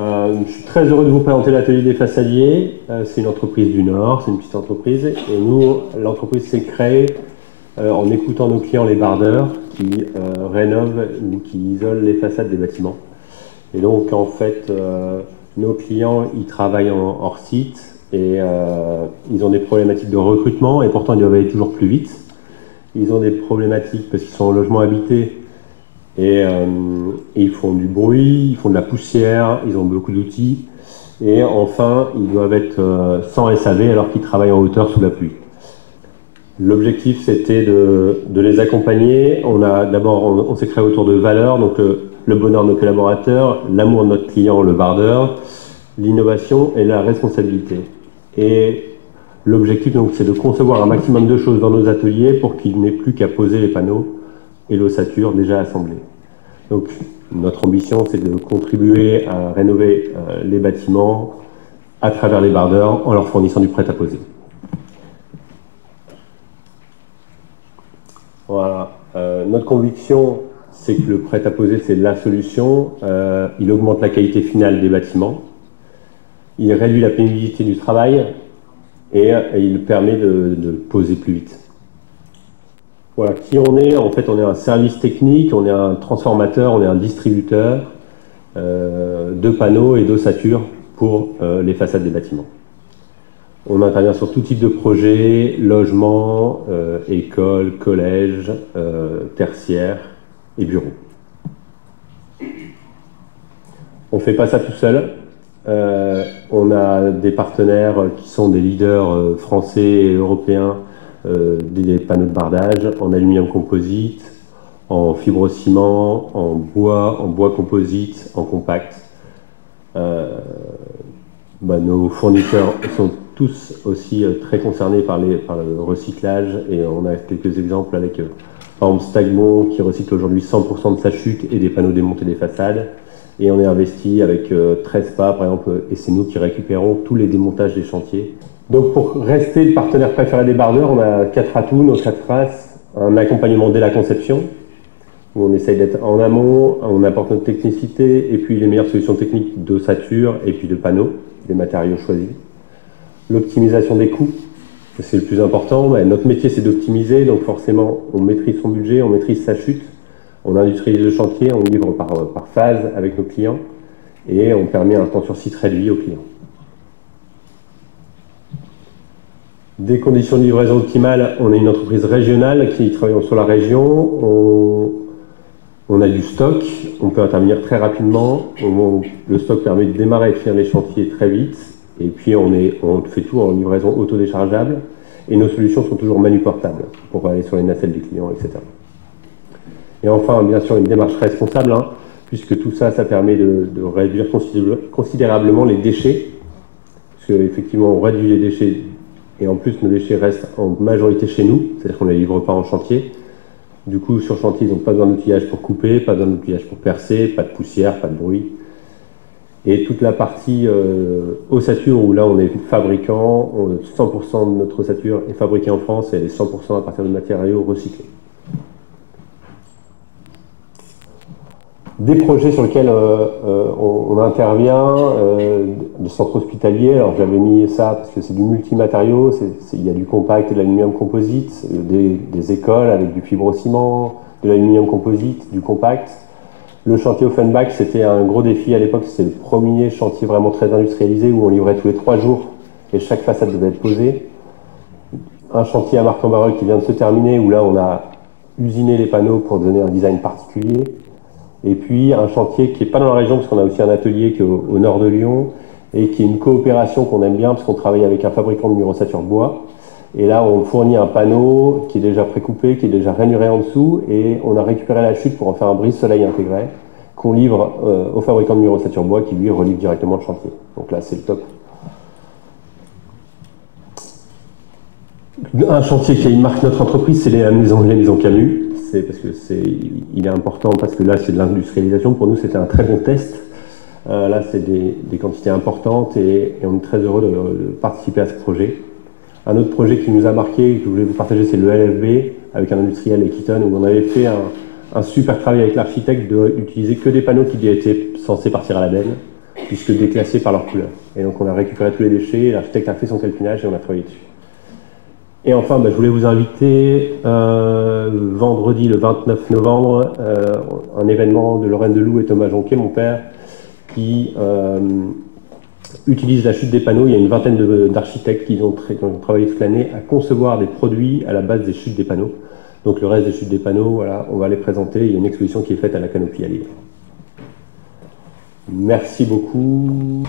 Je suis très heureux de vous présenter l'atelier des façadiers. C'est une entreprise du Nord, c'est une petite entreprise. Et nous, l'entreprise s'est créée en écoutant nos clients, les bardeurs, qui rénovent ou qui isolent les façades des bâtiments. Et donc, en fait, nos clients, ils travaillent hors site et ils ont des problématiques de recrutement et pourtant, ils doivent aller toujours plus vite. Ils ont des problématiques parce qu'ils sont en logement habité et ils font du bruit, ils font de la poussière, ils ont beaucoup d'outils. Et enfin, ils doivent être sans SAV alors qu'ils travaillent en hauteur sous la pluie. L'objectif, c'était de les accompagner. On s'est créé autour de valeurs, donc le bonheur de nos collaborateurs, l'amour de notre client, le bardeur, l'innovation et la responsabilité. Et l'objectif, donc, c'est de concevoir un maximum de choses dans nos ateliers pour qu'ils n'aient plus qu'à poser les panneaux et l'ossature déjà assemblée. Donc, notre ambition, c'est de contribuer à rénover les bâtiments à travers les bardeurs en leur fournissant du prêt-à-poser. Voilà. Notre conviction, c'est que le prêt-à-poser, c'est la solution. Il augmente la qualité finale des bâtiments. Il réduit la pénibilité du travail et il permet de poser plus vite. Voilà, qui on est? En fait, on est un service technique, on est un transformateur, on est un distributeur de panneaux et d'ossature pour les façades des bâtiments. On intervient sur tout type de projet, logement, école, collège, tertiaire et bureau. On ne fait pas ça tout seul. On a des partenaires qui sont des leaders français et européens des panneaux de bardage en aluminium composite, en fibrociment, en bois composite, en compact. Nos fournisseurs sont tous aussi très concernés par le recyclage et on a quelques exemples avec par exemple Stagmont qui recycle aujourd'hui 100% de sa chute et des panneaux démontés des façades. Et on est investi avec 13 pas, par exemple, et c'est nous qui récupérons tous les démontages des chantiers. Donc pour rester le partenaire préféré des bardeurs, on a 4 atouts, nos 4 faces, un accompagnement dès la conception, où on essaye d'être en amont, on apporte notre technicité, et puis les meilleures solutions techniques d'ossature et puis de panneaux, des matériaux choisis. L'optimisation des coûts, c'est le plus important. Notre métier, c'est d'optimiser, donc forcément, on maîtrise son budget, on maîtrise sa chute. On industrialise le chantier, on livre par phase avec nos clients et on permet un temps sur site réduit aux clients. Des conditions de livraison optimales, on est une entreprise régionale qui travaille sur la région. On a du stock, on peut intervenir très rapidement. Le stock permet de démarrer et de finir les chantiers très vite. Et puis on fait tout en livraison autodéchargeable. Et nos solutions sont toujours manuportables pour aller sur les nacelles des clients, etc. Et enfin, bien sûr, une démarche responsable, puisque tout ça, ça permet de réduire considérablement les déchets, parce qu'effectivement, on réduit les déchets, et en plus, nos déchets restent en majorité chez nous, c'est-à-dire qu'on ne les livre pas en chantier. Du coup, sur chantier, ils n'ont pas besoin d'outillage pour couper, pas besoin d'outillage pour percer, pas de poussière, pas de bruit. Et toute la partie ossature, où là, on est fabricant, 100% de notre ossature est fabriquée en France, et elle est 100% à partir de matériaux recyclés. Des projets sur lesquels on intervient, de centres hospitaliers. Alors j'avais mis ça parce que c'est du multimatériau, il y a du compact et de l'aluminium composite, des écoles avec du fibrociment, de l'aluminium composite, du compact. Le chantier Offenbach, c'était un gros défi à l'époque, c'était le premier chantier vraiment très industrialisé où on livrait tous les 3 jours et chaque façade devait être posée. Un chantier à Marc-en-Barœul qui vient de se terminer où là on a usiné les panneaux pour donner un design particulier. Et puis un chantier qui n'est pas dans la région, parce qu'on a aussi un atelier qui est au nord de Lyon, et qui est une coopération qu'on aime bien, parce qu'on travaille avec un fabricant de murs ossature bois. Et là, on fournit un panneau qui est déjà précoupé, qui est déjà rainuré en dessous, et on a récupéré la chute pour en faire un brise-soleil intégré, qu'on livre au fabricant de murs ossature bois, qui lui relivre directement le chantier. Donc là, c'est le top. Un chantier qui marque notre entreprise, c'est les maisons Camus. C'est parce que il est important parce que là c'est de l'industrialisation. Pour nous c'était un très bon test. Là c'est des quantités importantes et on est très heureux de participer à ce projet. Un autre projet qui nous a marqué, que je voulais vous partager, c'est le LFB avec un industriel Equiton où on avait fait un super travail avec l'architecte d'utiliser que des panneaux qui étaient censés partir à la benne puisque déclassés par leur couleur. Et donc on a récupéré tous les déchets, l'architecte a fait son calpinage et on a travaillé dessus. Et enfin, je voulais vous inviter vendredi le 29 novembre, un événement de Lorraine Deloup et Thomas Jonquet, mon père, qui utilise la chute des panneaux. Il y a une vingtaine d'architectes qui ont travaillé toute l'année à concevoir des produits à la base des chutes des panneaux. Donc le reste des chutes des panneaux, voilà, on va les présenter. Il y a une exposition qui est faite à la Canopie à Lille. Merci beaucoup.